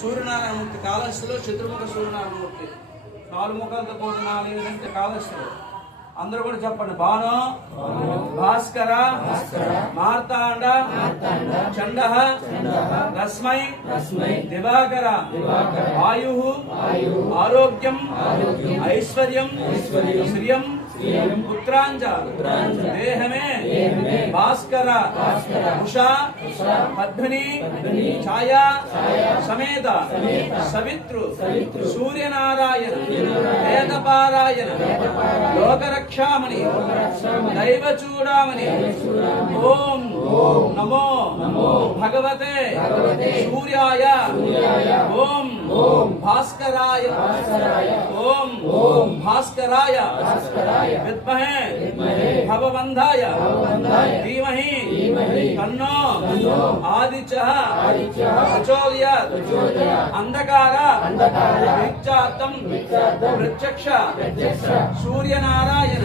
సూర్యనారాయణమూర్తి కాళహస్తిలో చతుర్ముఖ సూర్యనారాయణమూర్తి 4 ముఖాలతో కూడిన 4 కాళహస్తిలో అందరూ కూడా చెప్పండి. భాను, భాస్కర, మార్తాండ, చండ, రస్మై, దివాకర, ఆయు, ఆరోగ్యం, ఐశ్వర్యం, శ్రియం, పుత్రాంజ, దేహమే, భాస్కర, ఉషా, పద్మిని, ఛాయా సమేత, సవితృ, సూర్యనారాయణ, వేదపారాయణ, లోకరక్షామణి, దైవ చూడామణి. ఓం నమో భగవతే సూర్యాయ. ఓం భాస్కరాయ. ఓం భాస్కరాయ విద్మహే భవబంధాయ ధీమహి తన్నో ఆదిత్యః ప్రచోదయాత్. అంధకార విచ్ఛాతం ప్రత్యక్ష సూర్యనారాయణ